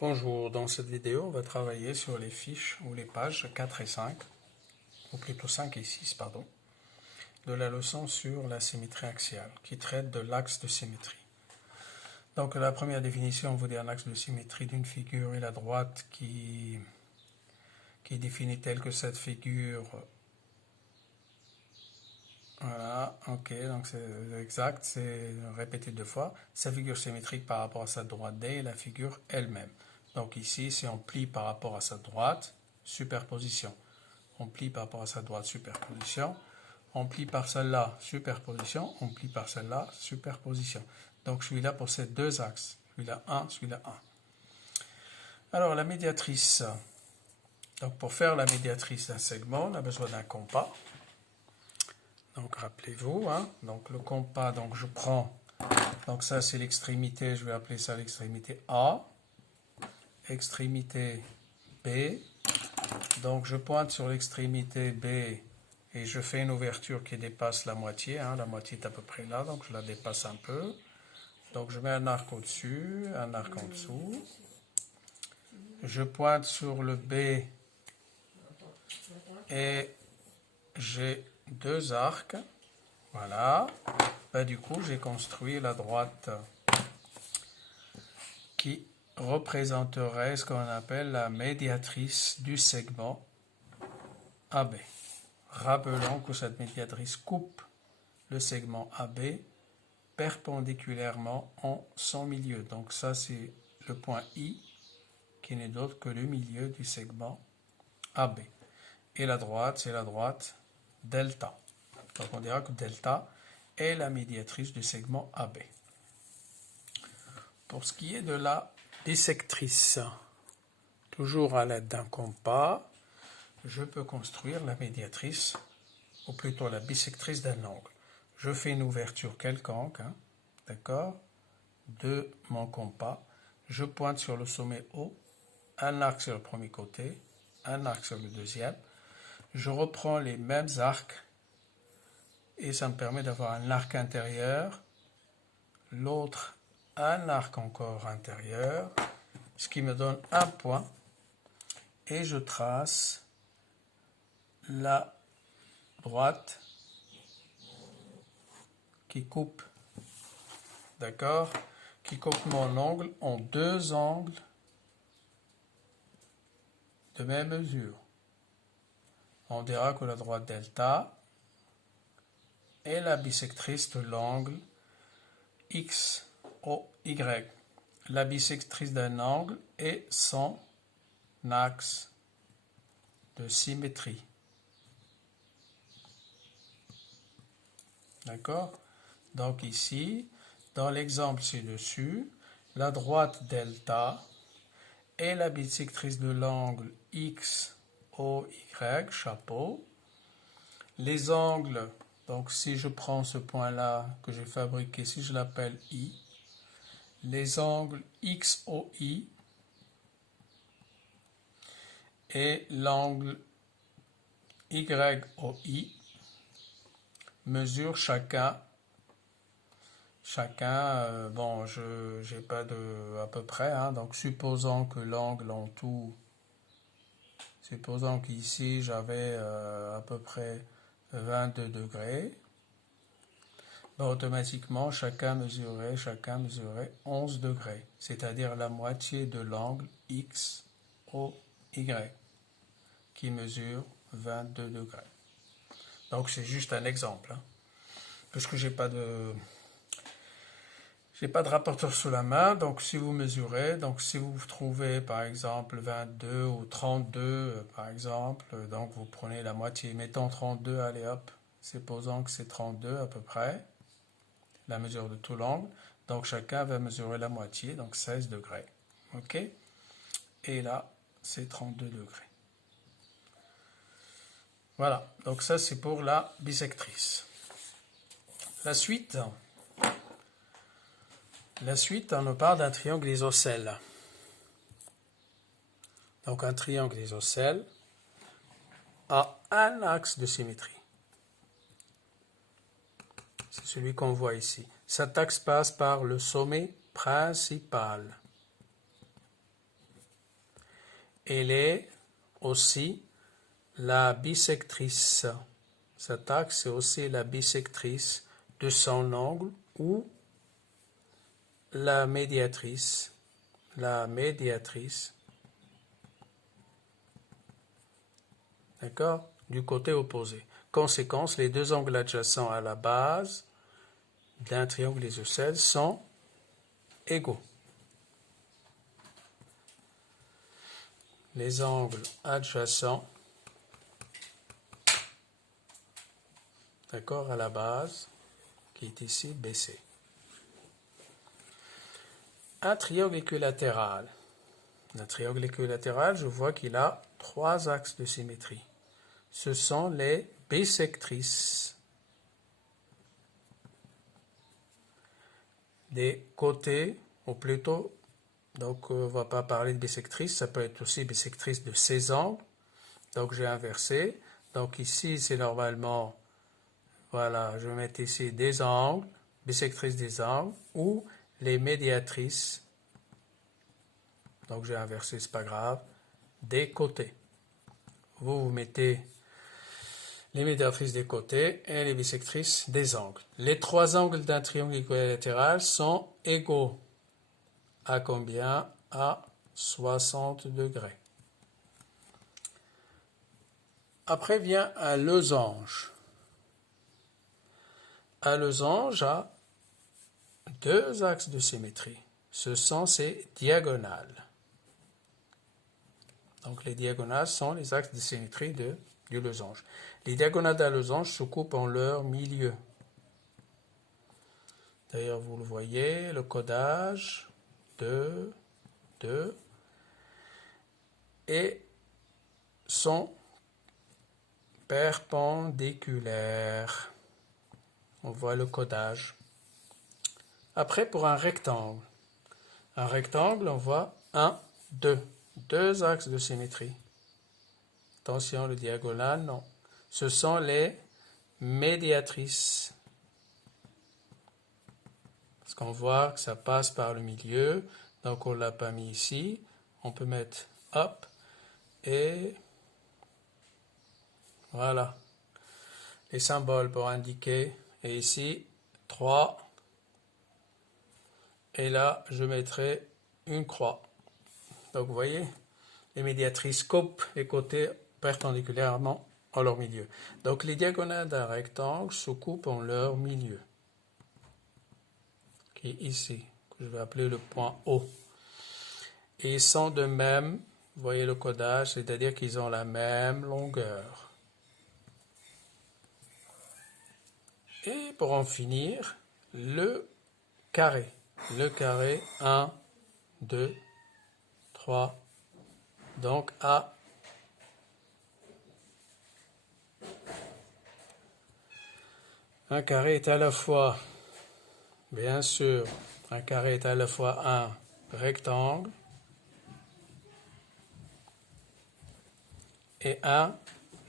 Bonjour, dans cette vidéo, on va travailler sur les fiches ou les pages 4 et 5, ou plutôt 5 et 6, pardon, de la leçon sur la symétrie axiale, qui traite de l'axe de symétrie. Donc la première définition, on vous dit un axe de symétrie d'une figure et la droite qui est définie telle que cette figure. Voilà, ok, donc c'est exact, c'est répété deux fois. Sa figure symétrique par rapport à sa droite D et la figure elle-même. Donc ici, si on plie par rapport à sa droite, superposition. On plie par rapport à sa droite, superposition. On plie par celle-là, superposition. On plie par celle-là, superposition. Donc je suis là pour ces deux axes. Celui-là 1, celui-là 1. Alors la médiatrice. Donc pour faire la médiatrice d'un segment, on a besoin d'un compas. Donc rappelez-vous, hein, donc le compas, donc je prends, donc ça c'est l'extrémité, je vais appeler ça l'extrémité A, extrémité B, donc je pointe sur l'extrémité B et je fais une ouverture qui dépasse la moitié, hein, la moitié est à peu près là, donc je la dépasse un peu, donc je mets un arc au-dessus, un arc en dessous, je pointe sur le B et j'ai deux arcs. Voilà, ben, du coup j'ai construit la droite qui représenterait ce qu'on appelle la médiatrice du segment AB. Rappelons que cette médiatrice coupe le segment AB perpendiculairement en son milieu. Donc ça c'est le point I qui n'est d'autre que le milieu du segment AB. Et la droite, c'est la droite delta. Donc on dira que delta est la médiatrice du segment AB. Pour ce qui est de la dissectrice, toujours à l'aide d'un compas, je peux construire la médiatrice, ou plutôt la bissectrice d'un angle. Je fais une ouverture quelconque, hein, d'accord, de mon compas. Je pointe sur le sommet haut, un arc sur le premier côté, un arc sur le deuxième. Je reprends les mêmes arcs et ça me permet d'avoir un arc intérieur, l'autre un arc encore intérieur, ce qui me donne un point et je trace la droite qui coupe, d'accord, qui coupe mon angle en deux angles de même mesure. On dira que la droite delta est la bissectrice de l'angle XOY. La bissectrice d'un angle est son axe de symétrie. D'accord? Donc ici, dans l'exemple ci-dessus, la droite delta est la bissectrice de l'angle XOY, chapeau. Les angles, donc si je prends ce point-là que j'ai fabriqué, si je l'appelle I, les angles XOI et l'angle YOI mesurent chacun, bon, je n'ai pas de à peu près, hein, donc supposons que l'angle en tout, supposons qu'ici j'avais à peu près 22 degrés, ben, automatiquement chacun mesurait 11 degrés, c'est-à-dire la moitié de l'angle XOY qui mesure 22 degrés. Donc c'est juste un exemple, hein, puisque j'ai pas de rapporteur sous la main, donc si vous mesurez, donc si vous trouvez par exemple 22 ou 32 par exemple, donc vous prenez la moitié, mettons 32, allez hop, supposons que c'est 32 à peu près, la mesure de tout l'angle, donc chacun va mesurer la moitié, donc 16 degrés, ok, et là c'est 32 degrés. Voilà, donc ça c'est pour la bissectrice. La suite, on nous parle d'un triangle isocèle. Donc un triangle isocèle a un axe de symétrie. C'est celui qu'on voit ici. Cet axe passe par le sommet principal. elle est aussi la bisectrice. Cet axe est aussi la bisectrice de son angle ou la médiatrice. D'accord? Du côté opposé. Conséquence, les deux angles adjacents à la base d'un triangle isocèle sont égaux. Les angles adjacents, d'accord, à la base, qui est ici BC. Un triangle équilatéral. Un triangle équilatéral, je vois qu'il a trois axes de symétrie. Ce sont les bisectrices. Des côtés, ou plutôt, donc on ne va pas parler de bisectrice, ça peut être aussi bisectrice de ces angles. Donc j'ai inversé. Donc ici, c'est normalement, voilà, je vais mettre ici des angles, bisectrices des angles, ou les médiatrices. Donc j'ai inversé, c'est pas grave, des côtés. Vous mettez les médiatrices des côtés et les bisectrices des angles. Les trois angles d'un triangle équilatéral sont égaux. À combien? À 60 degrés. Après vient un losange. Un losange a deux axes de symétrie. Ce sont ses diagonales. Donc les diagonales sont les axes de symétrie du losange. Les diagonales d'un losange se coupent en leur milieu. D'ailleurs, vous le voyez, le codage 2, 2 et sont perpendiculaires. On voit le codage. Après, pour un rectangle, on voit 1, 2. Deux axes de symétrie. Attention, le diagonal, non. Ce sont les médiatrices. Parce qu'on voit que ça passe par le milieu. Donc, on ne l'a pas mis ici. On peut mettre hop et voilà. Les symboles pour indiquer. Et ici, 3. Et là, je mettrai une croix. Donc, vous voyez, les médiatrices coupent les côtés perpendiculairement en leur milieu. Donc, les diagonales d'un rectangle se coupent en leur milieu, qui est ici, que je vais appeler le point O. Et ils sont de même, vous voyez le codage, c'est-à-dire qu'ils ont la même longueur. Et pour en finir, le carré. Le carré 1, 2, 3, donc A. Un carré est à la fois, bien sûr, un carré est à la fois un rectangle et un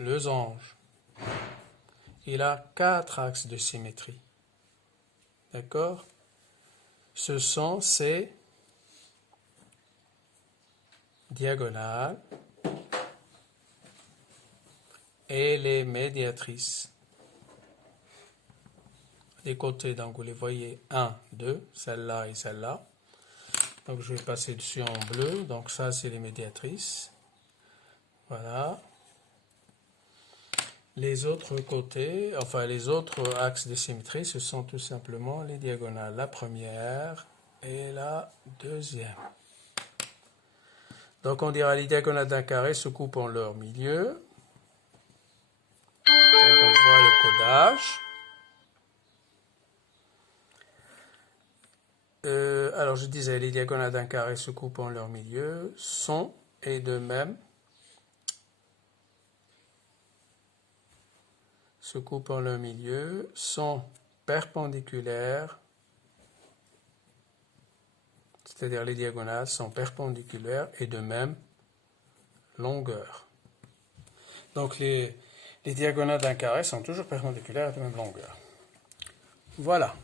losange. Il a quatre axes de symétrie. D'accord? Ce sont ces diagonales et les médiatrices. Les côtés, donc vous les voyez 1, 2, celle-là et celle-là. Donc je vais passer dessus en bleu. Donc ça, c'est les médiatrices. Voilà. Les autres côtés, enfin les autres axes de symétrie, ce sont tout simplement les diagonales. La première et la deuxième. Donc on dira les diagonales d'un carré se coupent en leur milieu. Donc on voit le codage. Alors je disais, les diagonales d'un carré se coupent en leur milieu, sont et de même se coupent en leur milieu, sont perpendiculaires, c'est-à-dire les diagonales sont perpendiculaires et de même longueur. Donc les diagonales d'un carré sont toujours perpendiculaires et de même longueur. Voilà.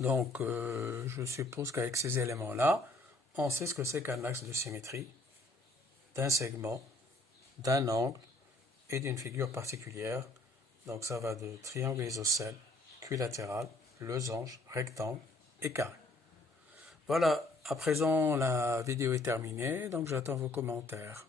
Donc je suppose qu'avec ces éléments-là, on sait ce que c'est qu'un axe de symétrie. d'un segment, d'un angle et d'une figure particulière. Donc ça va de triangle isocèle, équilatéral, losange, rectangle et carré. Voilà, à présent la vidéo est terminée, donc j'attends vos commentaires.